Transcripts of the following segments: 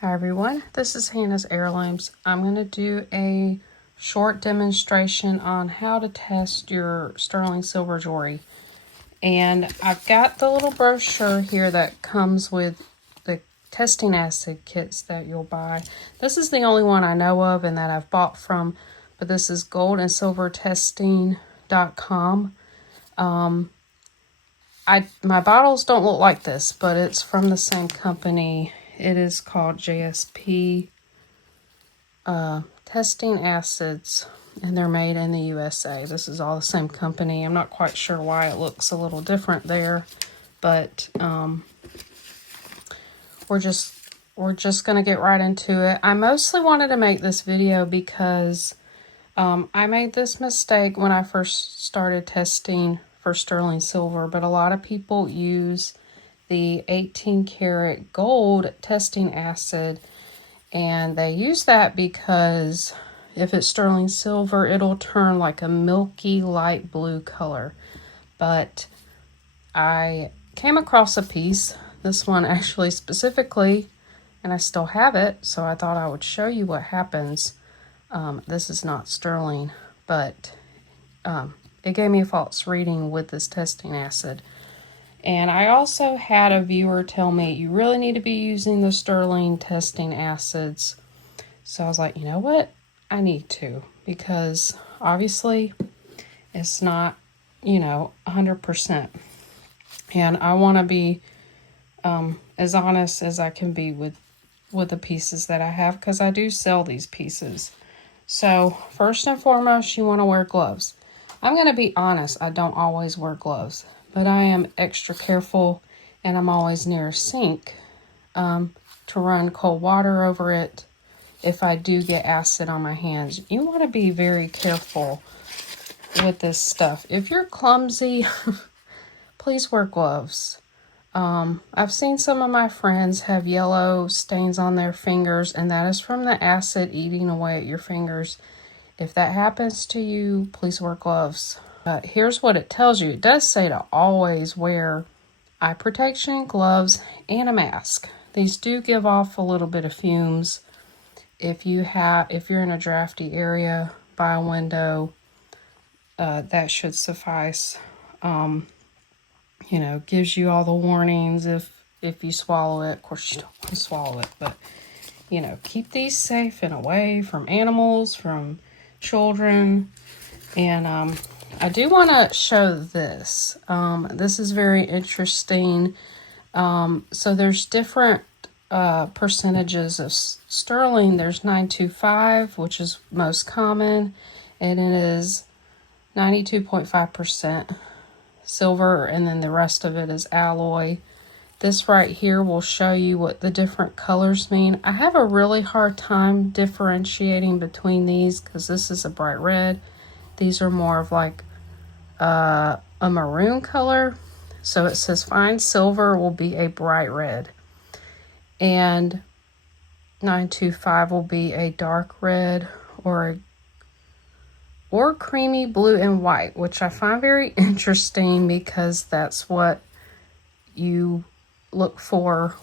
Hi everyone, this is Hannah's Heirlooms. I'm going to do a short demonstration on how to test your sterling silver jewelry. And I've got the little brochure here that comes with the testing acid kits that you'll buy. This is the only one I know of and that I've bought from, but this is goldandsilvertesting.com. My bottles don't look like this, but it's from the same company. It is called JSP Testing Acids, and they're made in the USA. This is all the same company. I'm not quite sure why it looks a little different there, but we're just gonna get right into it. I mostly wanted to make this video because I made this mistake when I first started testing for sterling silver, but a lot of people use the 18 karat gold testing acid, and they use that because if it's sterling silver, it'll turn like a milky light blue color. But I came across a piece, this one actually specifically, and I still have it, so I thought I would show you what happens. This is not sterling, but it gave me a false reading with this testing acid. And I also had a viewer tell me you really need to be using the sterling testing acids. So I was like, you know what? I need to, because obviously it's not, 100%. And I want to be as honest as I can be with the pieces that I have, because I do sell these pieces. So first and foremost, you want to wear gloves. I'm going to be honest, I don't always wear gloves, but I am extra careful, and I'm always near a sink to run cold water over it if I do get acid on my hands. You want to be very careful with this stuff. If you're clumsy, please wear gloves. I've seen some of my friends have yellow stains on their fingers, and that is from the acid eating away at your fingers. If that happens to you, please wear gloves. Here's what it tells you. It does say to always wear eye protection, gloves, and a mask. These do give off a little bit of fumes. If you're in a drafty area by a window, that should suffice. Gives you all the warnings if you swallow it. Of course, you don't want to swallow it, but keep these safe and away from animals, from children. And I do want to show this. This is very interesting. So there's different percentages of sterling. There's 925, which is most common, and it is 92.5% silver, and then the rest of it is alloy. This right here will show you what the different colors mean. I have a really hard time differentiating between these because this is a bright red. These are more of like a maroon color. So it says fine silver will be a bright red, and 925 will be a dark red or creamy blue and white, which I find very interesting because that's what you look for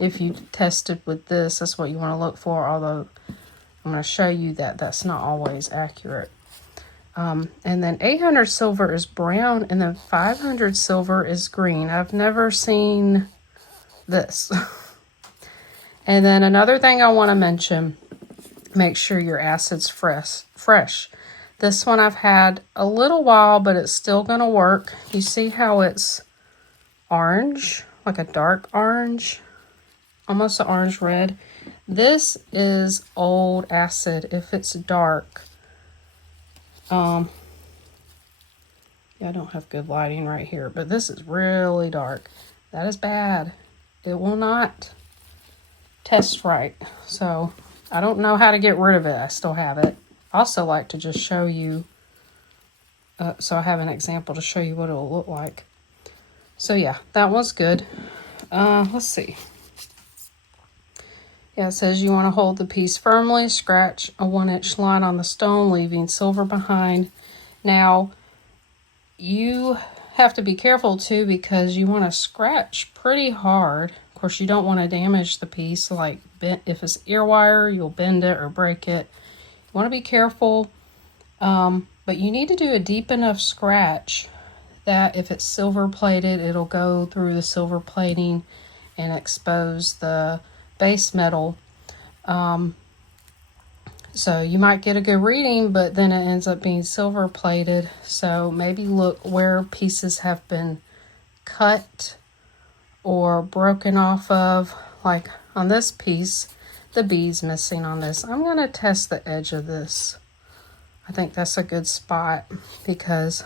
if you tested with this. That's what you want to look for, although I'm going to show you that that's not always accurate. And then 800 silver is brown, and then 500 silver is green. I've never seen this. And then another thing I want to mention, make sure your acid's fresh. This one I've had a little while, but it's still going to work. You see how it's orange, like a dark orange, almost an orange red. This is old acid. If it's dark, yeah, I don't have good lighting right here, but this is really dark. That is bad. It will not test right. So I don't know how to get rid of it. I still have it. I also like to just show you, so I have an example to show you what it'll look like. So yeah, that one's good. Let's see. Yeah, it says you want to hold the piece firmly, scratch a 1-inch line on the stone, leaving silver behind. Now, you have to be careful too, because you want to scratch pretty hard. Of course, you don't want to damage the piece. Like if it's ear wire, you'll bend it or break it. You want to be careful. But you need to do a deep enough scratch that if it's silver plated, it'll go through the silver plating and expose the base metal. So you might get a good reading, but then it ends up being silver plated. So maybe look where pieces have been cut or broken off of. Like on this piece, the bead's missing on this. I'm going to test the edge of this. I think that's a good spot because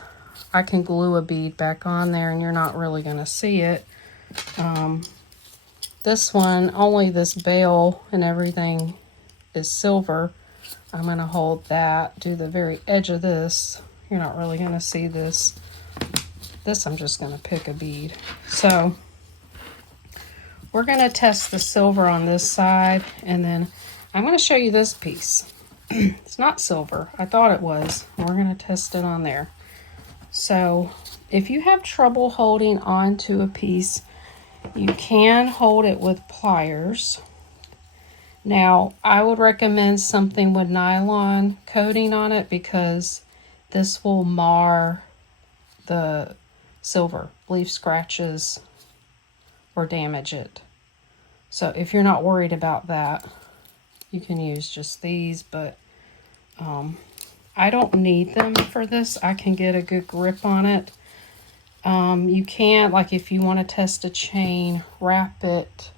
I can glue a bead back on there and you're not really going to see it. This one, only this bail and everything is silver. I'm going to hold that, do the very edge of this. You're not really going to see this. This I'm just going to pick a bead. So we're going to test the silver on this side, and then I'm going to show you this piece. It's not silver. I thought it was. We're going to test it on there. So if you have trouble holding on to a piece, you can hold it with pliers. Now, I would recommend something with nylon coating on it because this will mar the silver, leave scratches, or damage it. So if you're not worried about that, you can use just these, but I don't need them for this. I can get a good grip on it. You can, like if you want to test a chain, wrap it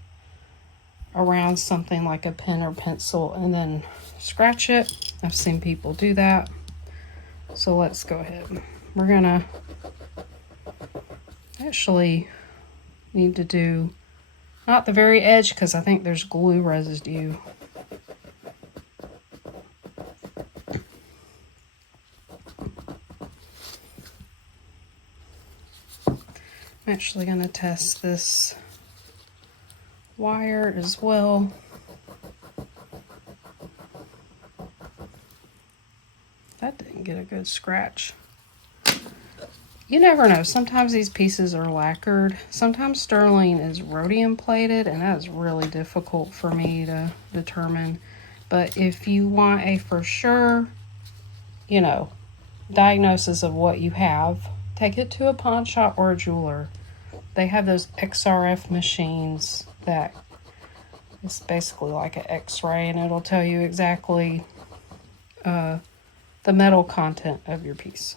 around something like a pen or pencil and then scratch it. I've seen people do that. So let's go ahead. We're gonna actually need to do not the very edge because I think there's glue residue. I'm actually going to test this wire as well. That didn't get a good scratch. You never know. Sometimes these pieces are lacquered. Sometimes sterling is rhodium plated, and that is really difficult for me to determine. But if you want a for sure, you know, diagnosis of what you have, take it to a pawn shop or a jeweler. They have those XRF machines that it's basically like an X-ray, and it'll tell you exactly the metal content of your piece.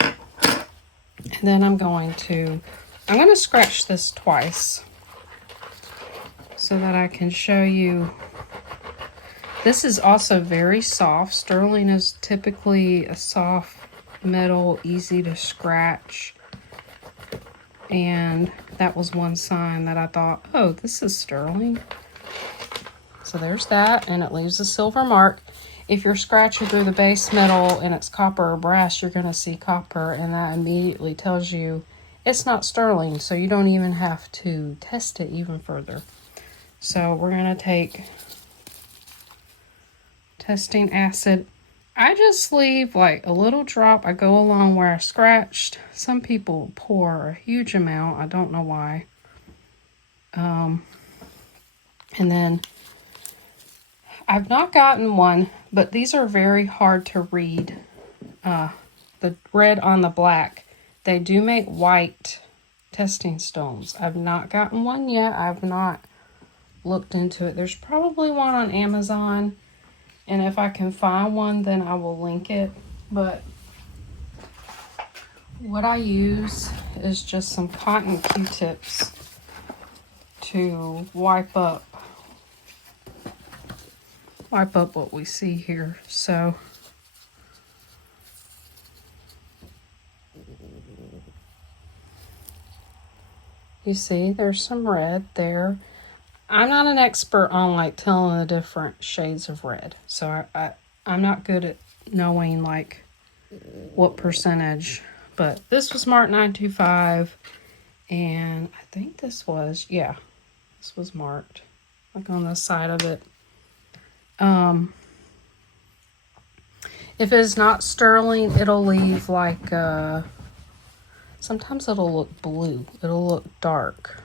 And then I'm going to scratch this twice so that I can show you. This is also very soft. Sterling is typically a soft metal, easy to scratch. And that was one sign that I thought, oh, this is sterling. So there's that, and it leaves a silver mark. If you're scratching through the base metal and it's copper or brass, you're going to see copper, and that immediately tells you it's not sterling, so you don't even have to test it even further. So we're going to take testing acid. I just leave like a little drop. I go along where I scratched. Some people pour a huge amount. I don't know why. And then I've not gotten one, but these are very hard to read. The red on the black. They do make white testing stones. I've not gotten one yet. I've not looked into it. There's probably one on Amazon, and if I can find one, then I will link it. But what I use is just some cotton Q-tips to wipe up what we see here. So you see there's some red there. I'm not an expert on like telling the different shades of red, so I'm not good at knowing like what percentage, but this was marked 925, and I think this was, yeah, this was marked like on the side of it. If it's not sterling, it'll leave like Sometimes it'll look blue. It'll look dark.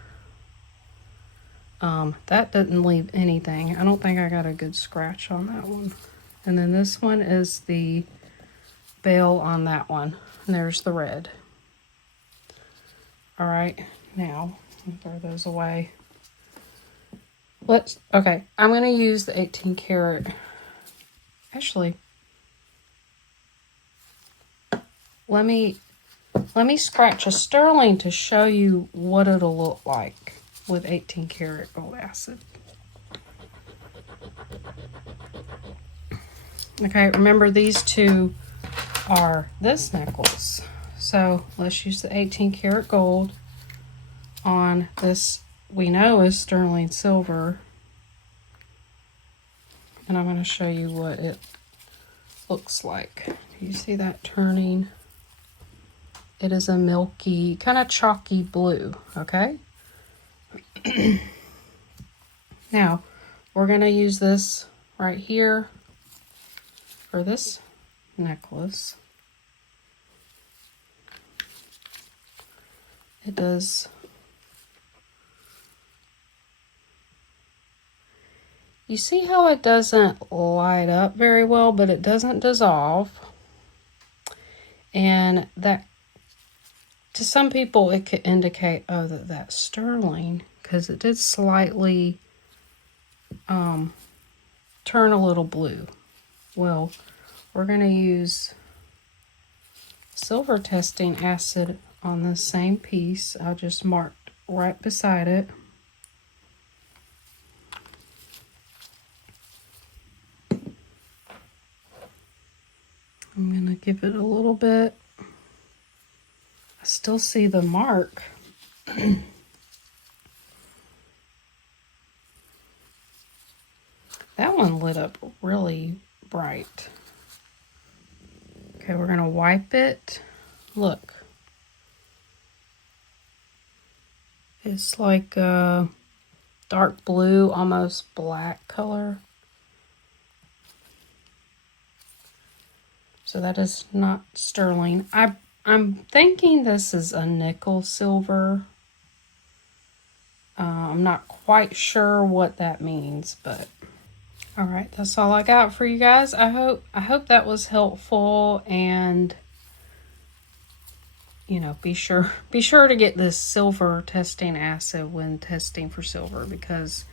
That didn't leave anything. I don't think I got a good scratch on that one. And then this one is the bail on that one. And there's the red. All right, now throw those away. Okay, I'm going to use the 18 karat. Actually, let me scratch a sterling to show you what it'll look like with 18 karat gold acid. Okay, remember these two are this necklace. So let's use the 18 karat gold on this we know is sterling silver. And I'm going to show you what it looks like. Do you see that turning? It is a milky, kind of chalky blue, okay? Now, we're going to use this right here for this necklace. It does. You see how it doesn't light up very well, but it doesn't dissolve. And that, to some people, it could indicate, oh, that's sterling, because it did slightly turn a little blue. Well, we're going to use silver testing acid on the same piece. I just marked right beside it. I'm going to give it a little bit. I still see the mark. That one lit up really bright. Okay, we're going to wipe it. Look. It's like a dark blue, almost black color. So that is not sterling. I'm thinking this is a nickel silver. I'm not quite sure what that means, but all right, that's all I got for you guys. I hope that was helpful, and you know, be sure to get this silver testing acid when testing for silver, because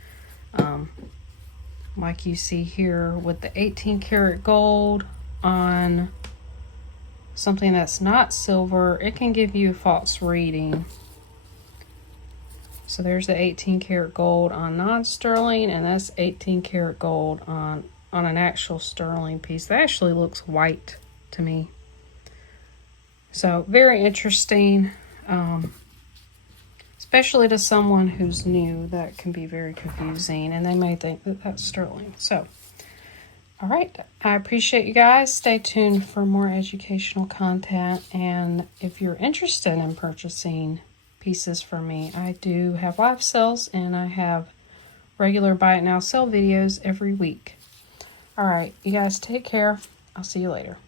like you see here with the 18 karat gold on something that's not silver, it can give you a false reading. So there's the 18 karat gold on non-sterling, and that's 18 karat gold on an actual sterling piece. That actually looks white to me. So very interesting, especially to someone who's new. That can be very confusing, and they may think that that's sterling. So all right, I appreciate you guys. Stay tuned for more educational content, and if you're interested in purchasing pieces from me, I do have live sales, and I have regular buy it now sell videos every week. All right, you guys take care. I'll see you later.